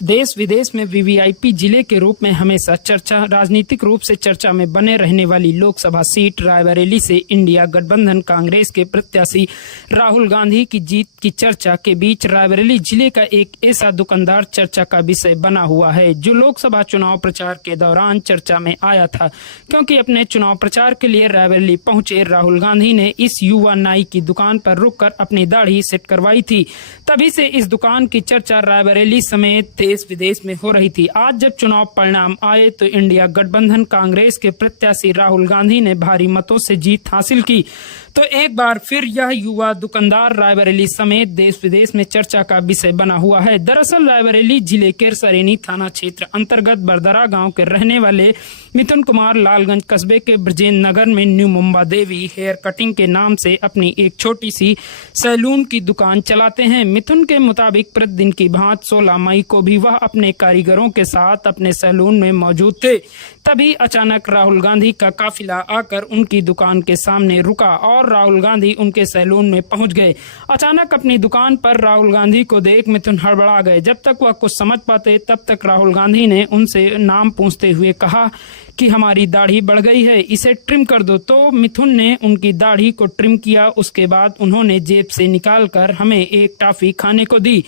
देश विदेश में वीवीआईपी जिले के रूप में हमेशा चर्चा राजनीतिक रूप से चर्चा में बने रहने वाली लोकसभा सीट रायबरेली से इंडिया गठबंधन कांग्रेस के प्रत्याशी राहुल गांधी की जीत की चर्चा के बीच रायबरेली जिले का एक ऐसा दुकानदार चर्चा का विषय बना हुआ है जो लोकसभा चुनाव प्रचार के दौरान चर्चा में आया था, क्योंकि अपने चुनाव प्रचार के लिए रायबरेली पहुंचे राहुल गांधी ने इस युवा नाई की दुकान पर रुककर अपनी दाढ़ी सेट करवाई थी। तभी से इस दुकान की चर्चा रायबरेली समेत देश विदेश में हो रही थी। आज जब चुनाव परिणाम आए तो इंडिया गठबंधन कांग्रेस के प्रत्याशी राहुल गांधी ने भारी मतों से जीत हासिल की, तो एक बार फिर यह युवा दुकानदार रायबरेली समेत देश विदेश में चर्चा का विषय बना हुआ है। दरअसल रायबरेली जिले के सरेनी थाना क्षेत्र अंतर्गत बरदरा गांव के रहने वाले मिथुन कुमार लालगंज कस्बे के ब्रजेंद्र नगर में new Mumba Devi hair cutting के नाम से अपनी एक छोटी सी सैलून की दुकान चलाते हैं। मिथुन के मुताबिक प्रतिदिन की भांति 16 मई को भी वह अपने कारीगरों के साथ अपने सैलून में मौजूद थे। तभी अचानक राहुल गांधी का काफिला आकर उनकी दुकान के सामने रुका और राहुल गांधी उनके सैलून में पहुंच गए। अचानक अपनी दुकान पर राहुल गांधी को देख मिथुन हड़बड़ा गए। जब तक वह कुछ समझ पाते तब तक राहुल गांधी ने उनसे नाम पूछते हुए कहा कि हमारी दाढ़ी बढ़ गई है, इसे ट्रिम कर दो। तो मिथुन ने उनकी दाढ़ी को ट्रिम किया। उसके बाद उन्होंने जेब से निकालकर हमें एक टॉफी खाने को दी।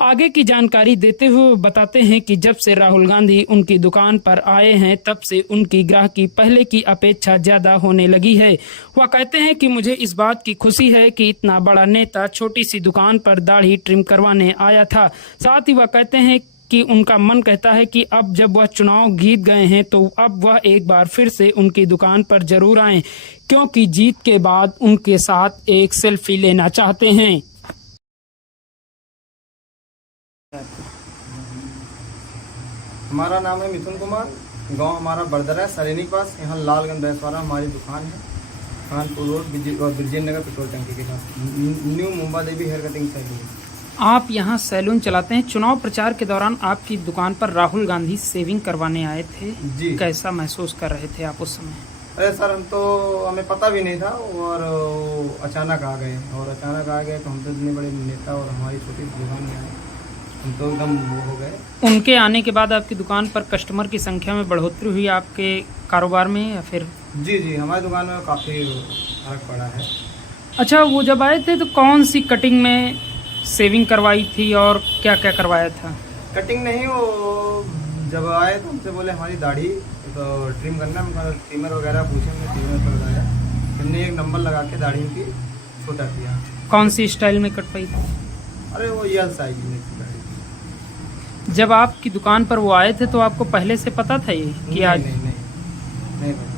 आगे की जानकारी देते हुए बताते हैं कि जब से राहुल गांधी उनकी दुकान पर आए हैं तब से उनकी ग्राहकी पहले की अपेक्षा ज्यादा होने लगी है। वह कहते हैं कि मुझे इस बात की खुशी है कि इतना बड़ा नेता छोटी सी दुकान पर दाढ़ी ट्रिम करवाने आया था। साथ ही वह कहते हैं कि उनका मन कहता है कि अब जब वह चुनाव जीत गए हैं तो अब वह एक बार फिर से उनकी दुकान पर जरूर आएं, क्योंकि जीत के बाद उनके साथ एक सेल्फी लेना चाहते हैं। हमारा नाम है मिथुन कुमार, गांव हमारा बरदरा है, सरेनी के पास। यहाँ लालगंज बैसवाड़ा हमारी दुकान है, कानपुर रोड ब्रजेंद्र नगर पेट्रोल टंकी के पास, new Mumba Devi hair cutting salon. आप यहाँ सैलून चलाते हैं। चुनाव प्रचार के दौरान आपकी दुकान पर राहुल गांधी शेविंग करवाने आए थे जी। कैसा महसूस कर रहे थे आप उस समय? अरे सर, हमें पता भी नहीं था और अचानक आ गए तो हम तो इतने बड़े नेता और हमारी छोटी दुकान में आए, हम तो एकदम वो हो गए। उनके आने के बाद आपकी दुकान पर कस्टमर की संख्या में बढ़ोतरी हुई आपके कारोबार में या फिर? जी, हमारी दुकान में काफ़ी फर्क पड़ा है। अच्छा, वो जब आए थे तो कौन सी कटिंग में शेविंग करवाई थी और क्या क्या करवाया था? कटिंग नहीं, वो जब आए तो हमसे बोले हमारी दाढ़ी तो ट्रिम करना है। ट्रिमर वगैरह पूछे, हमने ट्रिमर पर लगाया, हमने एक नंबर लगा के दाढ़ी की छोटा किया। कौन सी स्टाइल में कटवाई थी? अरे वो यल साइज में थी दाढ़ी। जब आपकी दुकान पर वो आए थे तो आपको पहले से पता था ये कि आज नहीं पता।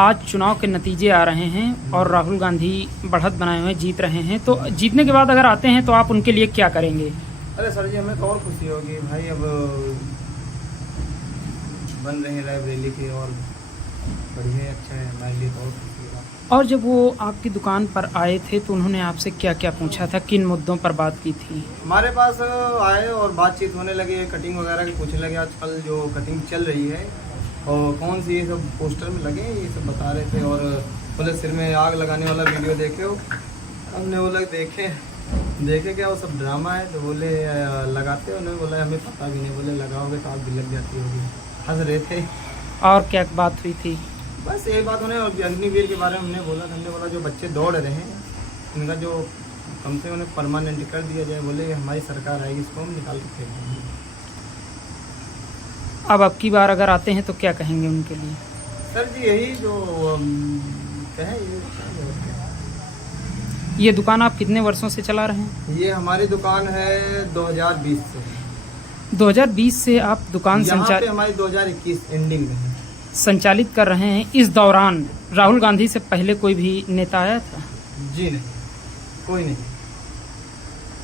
आज चुनाव के नतीजे आ रहे हैं और राहुल गांधी बढ़त बनाए हुए जीत रहे हैं, तो जीतने के बाद अगर आते हैं तो आप उनके लिए क्या करेंगे? अरे सर जी, हमें तो और खुशी होगी भाई, अब बन रहे हैं रायबरेली के और बढ़िया अच्छा है हमारे लिए, तो और खुशी होगा। और जब वो आपकी दुकान पर आए थे तो उन्होंने आपसे क्या क्या पूछा था, किन मुद्दों पर बात की थी? हमारे पास आए और बातचीत होने लगी, कटिंग वगैरह की पूछने लगे, आजकल जो कटिंग चल रही है और कौन सी ये सब पोस्टर में लगे ये सब बता रहे थे। और बोले सिर में आग लगाने वाला वीडियो देखे हो? हमने बोला देखे क्या वो सब ड्रामा है? तो बोले लगाते हो? उन्होंने बोला हमें पता भी नहीं। बोले लगाओगे तो आग भी लग जाती होगी। हंस रहे थे। और क्या बात हुई थी? बस यही बात उन्हें अग्निवीर के बारे में हमने बोला। हमने बोला जो बच्चे दौड़ रहे हैं उनका जो कम से उन्हें परमानेंट कर दिया जाए। बोले हमारी सरकार आएगी, इसको हम निकाल के फेंक देंगे। अब की बार अगर आते हैं तो क्या कहेंगे उनके लिए? सर जी यही जो कहें ये दुकान आप कितने वर्षों से चला रहे हैं? ये हमारी दुकान है 2020 से। 2020 से आप दुकान हमारी 2021 एंडिंग में है संचालित कर रहे हैं। इस दौरान राहुल गांधी से पहले कोई भी नेता आया था? जी नहीं, कोई नहीं।